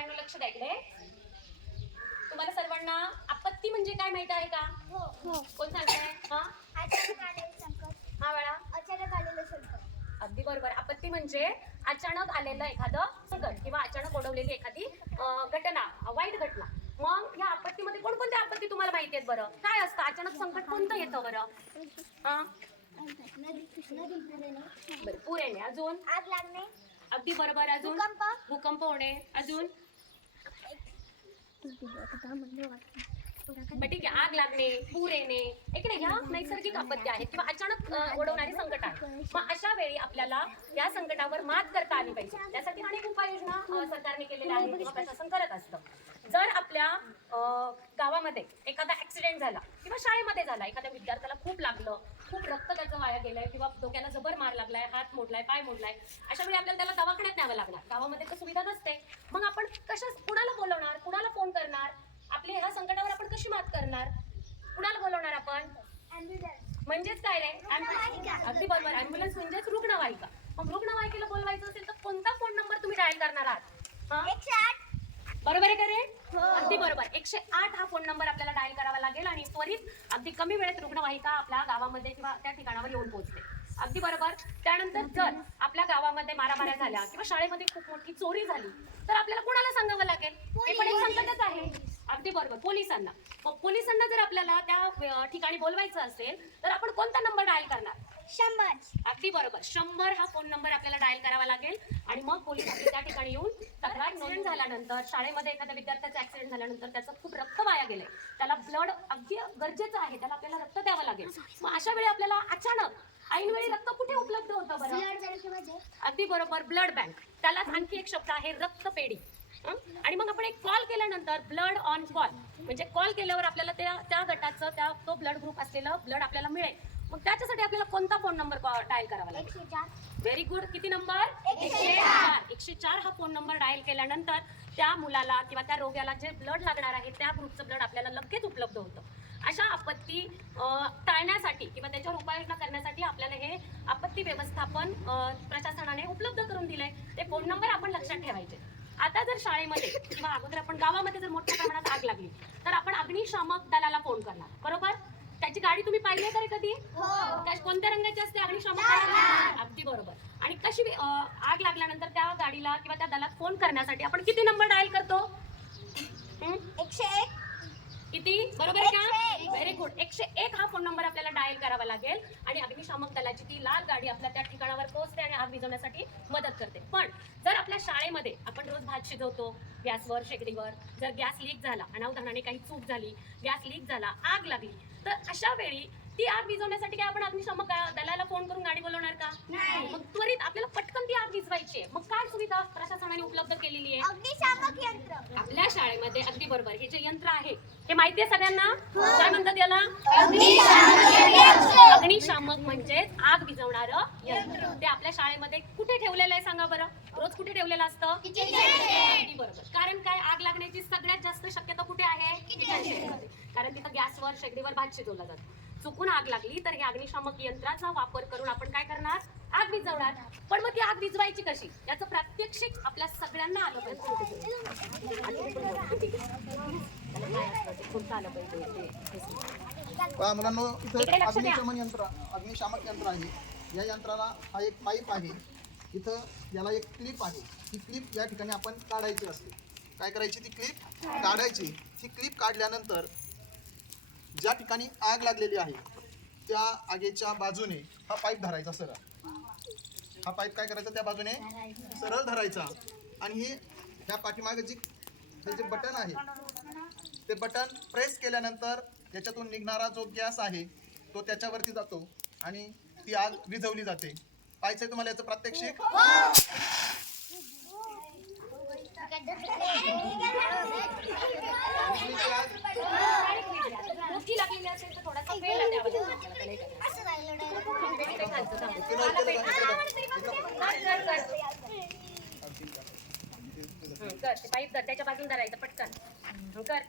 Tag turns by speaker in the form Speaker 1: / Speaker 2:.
Speaker 1: मुलांना लक्ष द्या इकडे. तुम्हाला सर्वांना आपत्ती म्हणजे काय माहीत आहे का?
Speaker 2: हो
Speaker 1: कोण सांगताय? हा?
Speaker 2: अचानक आलेलं संकट.
Speaker 1: हा वेळा
Speaker 2: अचानक आलेलं संकट.
Speaker 1: अगदी बरोबर. आपत्ती म्हणजे अचानक आलेलं एखादं संकट किंवा अचानक ओढवलेली एखादी घटना वाईट घटना. मग या आपत्तीमध्ये कोणकोणत्या आपत्ती तुम्हाला माहिती आहेत बरं? काय असतं? अचानक संकट कोणतं येतं बरं? हा? बरं पूर येणे अजून?
Speaker 2: आग लागणे.
Speaker 1: अगदी बरोबर अजून?
Speaker 2: भूकंप
Speaker 1: होणे. अजून? मग ठीक आहे आग लागणे पूर येणे इकडे ह्या नैसर्गिक आपत्ती आहेत किंवा अचानक ओढवणारी संकट आहे मग अशा वेळी आपल्याला या संकटावर मात करता आली पाहिजे. त्यासाठी अनेक उपाययोजना सरकारने केलेल्या आहेत किंवा प्रशासन करत असतं. जर आपल्या गावामध्ये एखादा ऍक्सिडेंट झाला किंवा शाळेमध्ये झाला एखाद्या विद्यार्थ्याला खूप लागलं खूप रक्त त्याचं वाया गेलंय किंवा डोक्याला जबर मार लागलाय हात मोडलाय पाय मोडलाय अशा वेळी आपल्याला त्याला दवाखान्यात न्यावं लागणार. गावामध्ये तर सुविधा नसते. मग आपण कशा कुणाला बोलवणार कुणाला फोन करणार? आपल्या ह्या संकटावर आपण कशी मात करणार? कुणाला बोलवणार आपण? म्हणजेच काय रे? अगदी बरोबर. ॲम्ब्युलन्स म्हणजेच रुग्णवाहिका. मग रुग्णवाहिकेला बोलवायचं असेल तर कोणता फोन नंबर तुम्ही डायल करणार आहात? हा? बरोबर आहे का रे? अगदी बरोबर. एकशे आठ हा फोन नंबर आपल्याला डायल करावा लागेल आणि त्वरित अगदी कमी वेळेत रुग्णवाहिका आपल्या गावामध्ये किंवा त्या ठिकाणावर येऊन पोहोचते. अगदी बरोबर. त्यानंतर जर आपल्या गावामध्ये मारामाऱ्या झाल्या किंवा शाळेमध्ये खूप मोठी चोरी झाली तर आपल्याला कुणाला सांगावं लागेल? हे पण एक संकटच आहे. अगदी बरोबर. पोलिसांना. मग पोलिसांना जर आपल्याला त्या ठिकाणी बोलवायचं असेल तर आपण कोणता नंबर डायल करणार?
Speaker 2: शंभर.
Speaker 1: अगदी बरोबर. शंभर हा फोन नंबर आपल्याला डायल करावा लागेल आणि मग पोलीस आपले त्या ठिकाणी येऊन तक्रार ऍक्सिडेंट झाल्यानंतर शाळेमध्ये एखाद्या विद्यार्थ्याचा ऍक्सिडेंट झाल्यानंतर त्याचं खूप रक्त वाया गेलंय. त्याला ब्लड अगदी गरजेचं आहे. त्याला आपल्याला रक्त द्यावं लागेल. मग अशा वेळी आपल्याला अचानक ऐनवेळी रक्त कुठे उपलब्ध होतं बरं? अगदी बरोबर ब्लड बँक त्यालाच आणखी एक शब्द आहे रक्तपेढी? आणि मग आपण एक कॉल केल्यानंतर ब्लड ऑन कॉल म्हणजे कॉल केल्यावर आपल्याला त्या त्या गटाचं त्या तो ब्लड ग्रुप असलेलं ब्लड आपल्याला मिळेल. मग त्याच्यासाठी आपल्याला कोणता फोन नंबर डायल करावा लागेल? व्हेरी गुड किती नंबर एकशे चार. एकशे चार हा फोन नंबर डायल केल्यानंतर त्या मुलाला किंवा त्या रोग्याला जे ब्लड लागणार आहे त्या ग्रुपचं ब्लड आपल्याला लगेच उपलब्ध होतं. अशा आपत्ती टाळण्यासाठी किंवा त्याच्यावर उपाययोजना करण्यासाठी आपल्याला हे आपत्ती व्यवस्थापन प्रशासनाने उपलब्ध करून दिलंय. ते फोन नंबर आपण लक्षात ठेवायचे. आता जर शाळेमध्ये किंवा अगोदर आपण गावामध्ये जर मोठ्या प्रमाणात आग लागली तर आपण अग्निशामक दलाला फोन करणार. बरोबर? त्याची गाडी तुम्ही पाहिली आहे कधी? त्या- कोणत्या रंगाची असते? अग्निशामक? अगदी बरोबर. आणि कशी आग लागल्यानंतर त्या गाडीला किंवा त्या दलात फोन करण्यासाठी आपण किती नंबर डायल करतो? हं?
Speaker 2: एकशे एक.
Speaker 1: किती? बरोबर आहे का. व्हेरी गुड एकशे एक हा फोन नंबर आपल्याला डायल करावा लागेल आणि अग्निशामक दलाची ती लाल गाडी आपल्या त्या ठिकाणावर पोहोचते आणि आग विझवण्यासाठी मदत करते. पण जर आपल्या शाळेमध्ये आपण रोज भात शिजवतो गॅसवर शेगडीवर जर गॅस लीक झाला अनावधानाने काही चूक झाली गॅस लीक झाला आग लागली तर अशा वेळी ती आग विझवण्यासाठी काय आपण अग्निशामक दलाला फोन करून गाडी बोलवणार का? मग त्वरित आपल्याला पटकन ती आग विझवायची आहे मग काय प्रशासनाने उपलब्ध केलेली आहे.
Speaker 2: अग्निशामक यंत्र.
Speaker 1: आपल्या शाळेमध्ये अगदी बरोबर. हे जे यंत्र आहे हे माहिती आहे सगळ्यांना? काय म्हणतात याला? अग्निशामक म्हणजेच आग विझवणार यंत्र. ते आपल्या शाळेमध्ये कुठे ठेवलेलं आहे सांगा बरं? रोज कुठे ठेवलेलं असतं? अगदी बरोबर. कारण काय? आग लागण्याची सगळ्यात जास्त शक्यता कुठे आहे? किचन. कारण तिथं गॅसवर शेगडीवर भात शिजवला जातो. चुकून आग लागली. तर हे अग्निशामक यंत्राचा वापर करून आपण काय करणार? आग विझवणार. पण मग ती आग विझवायची कशी? याचं प्रात्यक्षिक आपल्या सगळ्यांना आलं पाहिजे. ते ते- ते
Speaker 3: मुलांनो इथं. अग्निशमन यंत्र अग्निशामक यंत्र आहे. या यंत्राला हा एक पाईप आहे. इथं याला एक क्लिप आहे. ही क्लिप या ठिकाणी आपण काढायची असते. काय करायची ती क्लिप? काढायची. ती क्लिप काढल्यानंतर ज्या ठिकाणी आग लागलेली आहे त्या आगीच्या बाजूने हा पाईप धरायचा सरळ. हा पाईप काय करायचा? त्या बाजूने सरळ धरायचा. आणि हे ह्या पाठीमागे जी हे जे बटन आहे ते बटन प्रेस केल्यानंतर याच्यातून निघणारा जो गॅस आहे तो त्याच्यावरती जातो आणि ती आग विझवली जाते. पाहिजे तुम्हाला याचं प्रात्यक्षिक?
Speaker 1: मोठी लागलेली असेल तर थोडासा वेळ? कर, ते पाईप धर त्याच्या बाजून धरायचं पटकन कर.